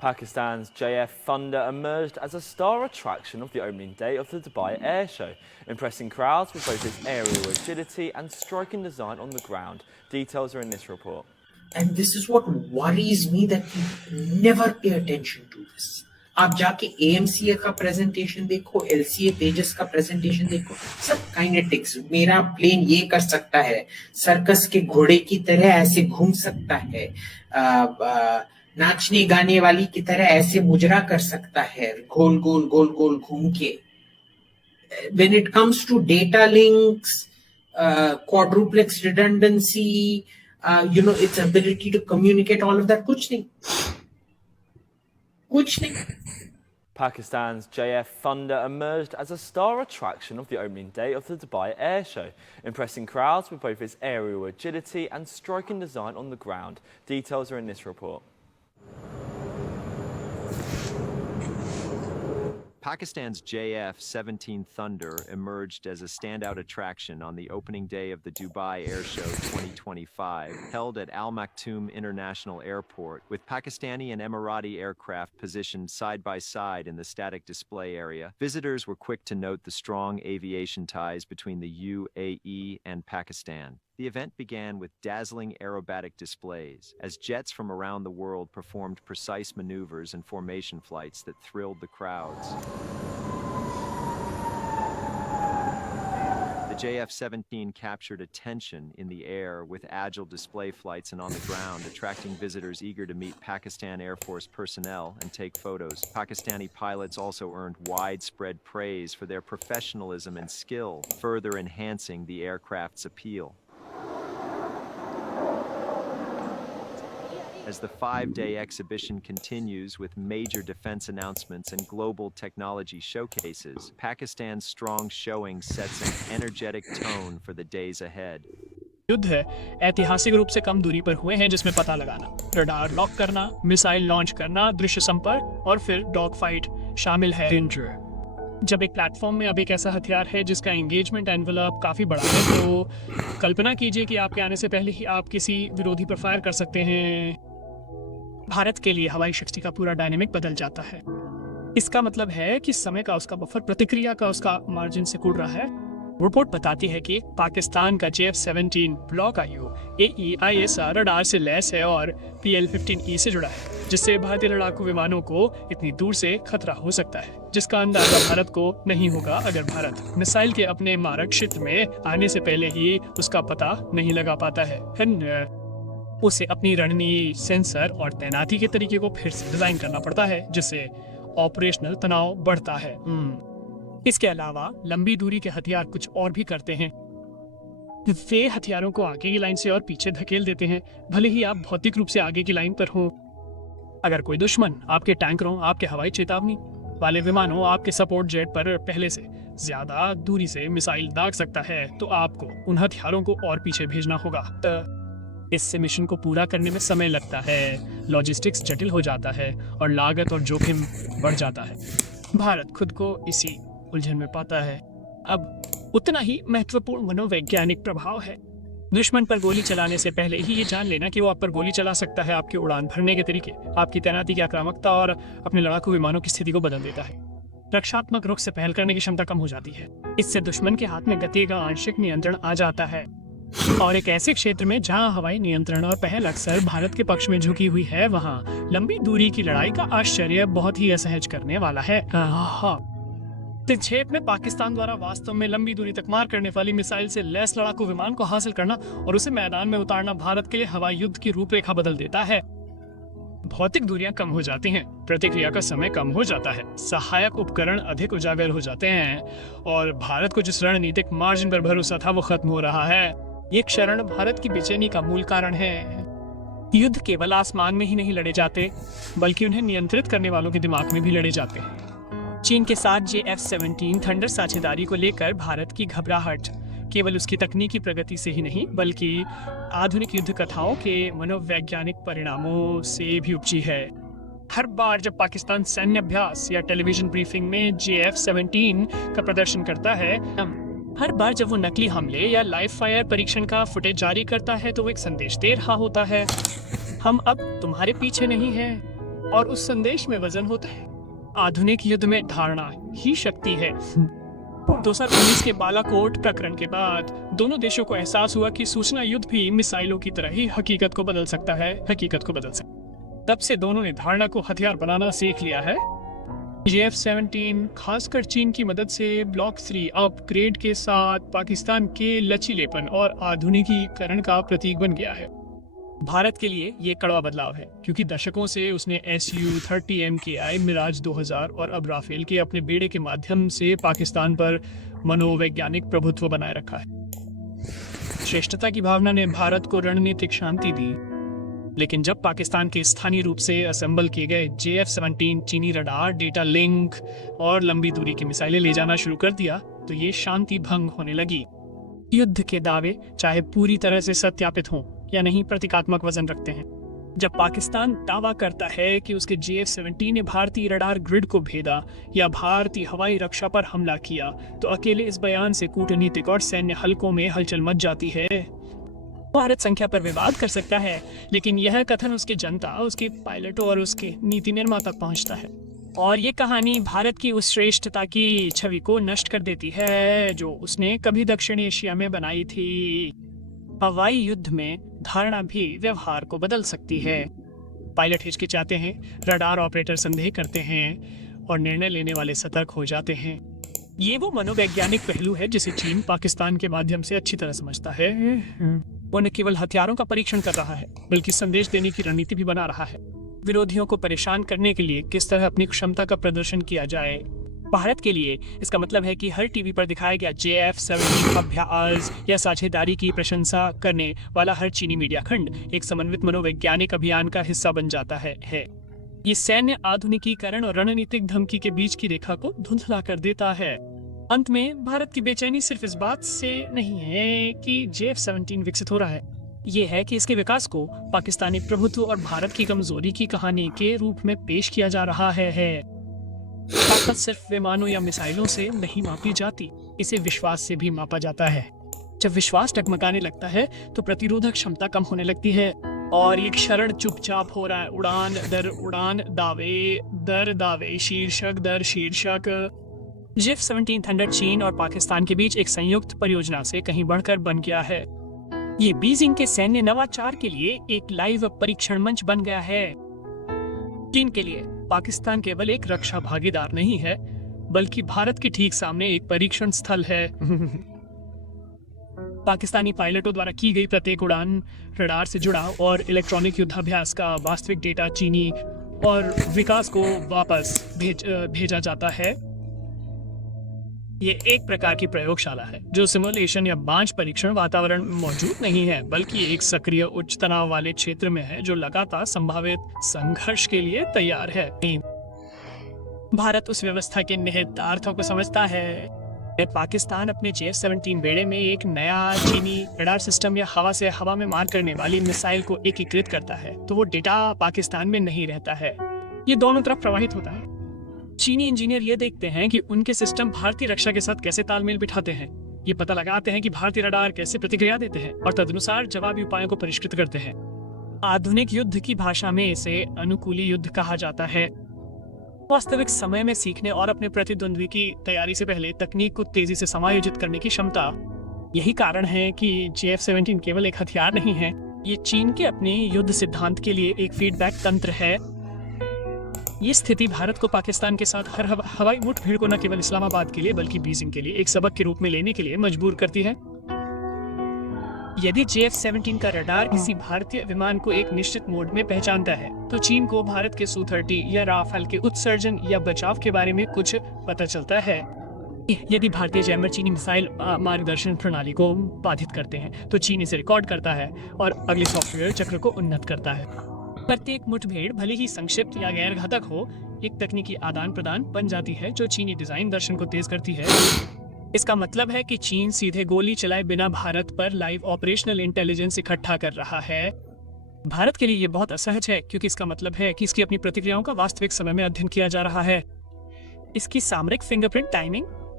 Pakistan's JF Thunder emerged as a star attraction of the opening day of the Dubai Air Show, impressing crowds with both its aerial agility and striking design on the ground. Details are in this report. And this is what worries me, that we never pay attention to this. आप जाके AMCA का presentation देखो, LCA तेजस का presentation देखो, सब kinetics, मेरा plane ये कर सकता है, सर्कस के घोड़े की तरह ऐसे घूम सकता है, नाचने गाने वाली की तरह ऐसे मुजरा कर सकता है, गोल गोल गोल गोल घूम के. When it comes to data links, quadruplex redundancy, its ability to communicate, all of that, kuch nahi. Pakistan's JF Thunder emerged as a star attraction of the opening day of the Dubai Air Show, impressing crowds with both its aerial agility and striking design on the ground. Details are in this report. Pakistan's JF-17 Thunder emerged as a standout attraction on the opening day of the Dubai Air Show 2025, held at Al Maktoum International Airport, with Pakistani and Emirati aircraft positioned side by side in the static display area. Visitors were quick to note the strong aviation ties between the UAE and Pakistan. The event began with dazzling aerobatic displays, as jets from around the world performed precise maneuvers and formation flights that thrilled the crowds. The JF-17 captured attention in the air with agile display flights and on the ground, attracting visitors eager to meet Pakistan Air Force personnel and take photos. Pakistani pilots also earned widespread praise for their professionalism and skill, further enhancing the aircraft's appeal. As the 5-day exhibition continues with major defense announcements and global technology showcases, Pakistan's strong showing sets an energetic tone for the days ahead. युद्ध है ऐतिहासिक रूप से कम दूरी पर हुए हैं, जिसमें पता लगाना, रडार लॉक करना, मिसाइल लॉन्च करना, दृश्य संपर्क और फिर डॉग फाइट शामिल है. जब एक प्लेटफॉर्म में अब एक ऐसा हथियार है जिसका एंगेजमेंट एनवेलप काफ़ी बड़ा है, तो कल्पना कीजिए कि आपके आने से पहले ही आप किसी विरोधी पर फायर कर सकते हैं. भारत के लिए हवाई शक्ति का पूरा डायनेमिक बदल जाता है. इसका मतलब है कि समय का उसका बफर, प्रतिक्रिया का उसका मार्जिन से कूद रहा है. रिपोर्ट बताती है कि पाकिस्तान का JF-17 ब्लॉक आयु AEISR रडार से लैस है और PL-15E से जुड़ा है, जिससे भारतीय लड़ाकू विमानों को इतनी दूर से खतरा हो सकता है, जिसका अंदाजा भारत को नहीं होगा अगर भारत मिसाइल के अपने मारक क्षेत्र में आने से पहले ही उसका पता नहीं लगा पाता है. उसे अपनी रणनीति, सेंसर और तैनाती के तरीके को फिर से डिजाइन करना पड़ता है, जिससे ऑपरेशनल तनाव बढ़ता है. इसके अलावा लंबी दूरी के हथियार कुछ और भी करते हैं. वे हथियारों को आगे की लाइन से और पीछे धकेल देते हैं, भले ही आप भौतिक रूप से आगे की लाइन पर हो. अगर कोई दुश्मन आपके टैंकरों, आपके हवाई चेतावनी वाले विमानों, आपके सपोर्ट जेट पर पहले से ज्यादा दूरी से मिसाइल दाग सकता है, तो आपको उन हथियारों को और पीछे भेजना होगा. इससे मिशन को पूरा करने में समय लगता है, लॉजिस्टिक्स जटिल हो जाता है और लागत और जोखिम बढ़ जाता है. भारत खुद को इसी उलझन में पाता है. अब उतना ही महत्वपूर्ण मनोवैज्ञानिक प्रभाव है. दुश्मन पर गोली चलाने से पहले ही ये जान लेना कि वो आप पर गोली चला सकता है, आपकी उड़ान भरने के तरीके, आपकी तैनाती की आक्रामकता और अपने लड़ाकू विमानों की स्थिति को बदल देता है. रक्षात्मक रुख से पहल करने की क्षमता कम हो जाती है. इससे दुश्मन के हाथ में गति का आंशिक नियंत्रण आ जाता है. और एक ऐसे क्षेत्र में जहां हवाई नियंत्रण और पहल अक्सर भारत के पक्ष में झुकी हुई है, वहां लंबी दूरी की लड़ाई का आश्चर्य बहुत ही असहज करने वाला है. संक्षेप में, पाकिस्तान द्वारा वास्तव में लंबी दूरी तक मार करने वाली मिसाइल से लैस लड़ाकू विमान को हासिल करना और उसे मैदान में उतारना भारत के लिए हवाई युद्ध की रूपरेखा बदल देता है. भौतिक दूरियां कम हो जाती हैं, प्रतिक्रिया का समय कम हो जाता है, सहायक उपकरण अधिक उजागर हो जाते हैं और भारत को जिस रणनीतिक मार्जिन पर भरोसा था वो खत्म हो रहा है. ये क्षरण भारत की बेचैनी का मूल कारण है. युद्ध केवल आसमान में ही नहीं लड़े जाते, बल्कि उन्हें नियंत्रित करने वालों के दिमाग में भी लड़े जाते हैं. चीन के साथ JF-17 थंडर साझेदारी को लेकर भारत की घबराहट केवल उसकी तकनीकी प्रगति से ही नहीं, बल्कि आधुनिक युद्ध कथाओं के मनोवैज्ञानिक परिणामों से भी उपजी है. हर बार जब पाकिस्तान सैन्य अभ्यास या टेलीविजन ब्रीफिंग में JF-17 का प्रदर्शन करता है, हर बार जब वो नकली हमले या लाइव फायर परीक्षण का फुटेज जारी करता है, तो वो एक संदेश दे रहा होता है, हम अब तुम्हारे पीछे नहीं हैं, और उस संदेश में वजन होता है। आधुनिक युद्ध में धारणा ही शक्ति है। 2019 के बालाकोट प्रकरण के बाद दोनों देशों को एहसास हुआ कि सूचना युद्ध भी मिसाइलों की तरह ही हकीकत को बदल सकता है। तब से दोनों ने धारणा को हथियार बनाना सीख लिया है। JF-17 खासकर चीन की मदद से ब्लॉक 3 अपग्रेड के साथ पाकिस्तान के लचीलेपन और आधुनिकीकरण का प्रतीक बन गया है। भारत के लिए ये कड़वा बदलाव है, क्योंकि दशकों से उसने Su-30 MKI, मिराज 2000 और अब राफेल के अपने बेड़े के माध्यम से पाकिस्तान पर मनोवैज्ञानिक प्रभुत्व बनाए रखा है। श्रेष्ठता की भावना ने भारत को रणनीतिक शांति दी, लेकिन जब पाकिस्तान के स्थानीय रूप से असेंबल किए गए JF-17 चीनी रडार, डेटा लिंक और लंबी दूरी की मिसाइलें ले जाना शुरू कर दिया, तो ये शांति भंग होने लगी। युद्ध के दावे चाहे पूरी तरह से सत्यापित हों या नहीं, प्रतीकात्मक वजन रखते हैं। जब पाकिस्तान दावा करता है कि उसके JF-17 ने भारतीय रडार ग्रिड को भेदा या भारतीय हवाई रक्षा पर हमला किया, तो अकेले इस बयान से कूटनीतिक और सैन्य हलकों में हलचल मच जाती है। भारत संख्या पर विवाद कर सकता है, लेकिन यह कथन उसके जनता, उसके पायलटों और उसके नीति निर्माता तक पहुंचता है। और ये कहानी भारत की उस श्रेष्ठता की छवि को नष्ट कर देती है जो उसने कभी दक्षिण एशिया में बनाई थी। हवाई युद्ध में धारणा भी व्यवहार को बदल सकती है। पायलट हिचकिचाते हैं, रडार ऑपरेटर संदेह करते हैं और निर्णय लेने वाले सतर्क हो जाते हैं। ये वो मनोवैज्ञानिक पहलू है जिसे चीन पाकिस्तान के माध्यम से अच्छी तरह समझता है। वो न केवल हथियारों का परीक्षण कर रहा है, बल्कि संदेश देने की रणनीति भी बना रहा है। विरोधियों को परेशान करने के लिए किस तरह अपनी क्षमता का प्रदर्शन किया जाए। भारत के लिए इसका मतलब है कि हर टीवी पर दिखाया गया JF-17 अभ्यास या साझेदारी की प्रशंसा करने वाला हर चीनी मीडिया खंड एक समन्वित मनोवैज्ञानिक अभियान का हिस्सा बन जाता है। ये सैन्य आधुनिकीकरण और रणनीतिक धमकी के बीच की रेखा को धुंधला कर देता है। अंत में भारत की बेचैनी सिर्फ इस बात से नहीं है कि JF-17 विकसित हो रहा है, ये है कि इसके विकास को पाकिस्तानी प्रभुत्व और भारत की कमजोरी की कहानी के रूप में पेश किया जा रहा है। ताकत सिर्फ विमानों या मिसाइलों से नहीं मापी जाती, इसे विश्वास से भी मापा जाता है। जब विश्वास डगमगाने लगता है तो प्रतिरोधक क्षमता कम होने लगती है और ये क्षरण चुपचाप हो रहा है, उड़ान दर उड़ान, दावे दर दावे, शीर्षक दर शीर्षक। JF-17 थंडर चीन और पाकिस्तान के बीच एक संयुक्त परियोजना से कहीं बढ़कर बन गया है। ये बीजिंग के सैन्य नवाचार के लिए एक लाइव परीक्षण मंच बन गया है। चीन के लिए पाकिस्तान केवल एक रक्षा भागीदार नहीं है, बल्कि भारत के ठीक सामने एक परीक्षण स्थल है। पाकिस्तानी पायलटों द्वारा की गई प्रत्येक उड़ान रडार से जुड़ा और इलेक्ट्रॉनिक युद्धाभ्यास का वास्तविक डेटा चीनी और विकास को वापस भेजा जाता है। ये एक प्रकार की प्रयोगशाला है जो सिमुलेशन या बांझ परीक्षण वातावरण में मौजूद नहीं है, बल्कि एक सक्रिय उच्च तनाव वाले क्षेत्र में है जो लगातार संभावित संघर्ष के लिए तैयार है। भारत उस व्यवस्था के निहितार्थों को समझता है। पाकिस्तान अपने JF-17 बेड़े में एक नया चीनी रडार सिस्टम या हवा से हवा में मार करने वाली मिसाइल को एकीकृत करता है, तो वो डेटा पाकिस्तान में नहीं रहता है, ये दोनों तरफ प्रवाहित होता है। चीनी इंजीनियर ये देखते हैं कि उनके सिस्टम भारतीय रक्षा के साथ कैसे तालमेल बिठाते हैं। ये पता लगाते हैं कि भारतीय रडार कैसे प्रतिक्रिया देते हैं और तदनुसार जवाबी उपायों को परिष्कृत करते हैं। आधुनिक युद्ध की भाषा में इसे अनुकूली युद्ध कहा जाता है। वास्तविक समय में सीखने और अपने प्रतिद्वंद्वी की तैयारी से पहले तकनीक को तेजी से समायोजित करने की क्षमता। यही कारण है कि JF-17 केवल एक हथियार नहीं है, ये चीन के अपने युद्ध सिद्धांत के लिए एक फीडबैक तंत्र है। ये स्थिति भारत को पाकिस्तान के साथ हर हवाई मुठभेड़ को न केवल इस्लामाबाद के लिए बल्कि बीजिंग के लिए एक सबक के रूप में लेने के लिए मजबूर करती है। यदि JF-17 का रडार किसी भारतीय विमान को एक निश्चित मोड में पहचानता है, तो चीन को भारत के Su-30 या राफेल के उत्सर्जन या बचाव के बारे में कुछ पता चलता है। यदि भारतीय जैमर चीनी मिसाइल मार्गदर्शन प्रणाली को बाधित करते हैं, तो चीन इसे रिकॉर्ड करता है और अगले सॉफ्टवेयर चक्र को उन्नत करता है। प्रत्येक मुठभेड़ भले ही संक्षिप्त या गैर घातक हो, एक तकनीकी आदान प्रदान बन जाती है जो चीनी डिजाइन दर्शन को तेज करती है। इसका मतलब है कि चीन सीधे गोली चलाए बिना भारत पर लाइव ऑपरेशनल इंटेलिजेंस इकट्ठा कर रहा है। भारत के लिए यह बहुत असहज है, क्योंकि इसका मतलब है कि इसकी अपनी प्रतिक्रियाओं का वास्तविक समय में अध्ययन किया जा रहा है। इसकी सामरिक फिंगरप्रिंट टाइमिंग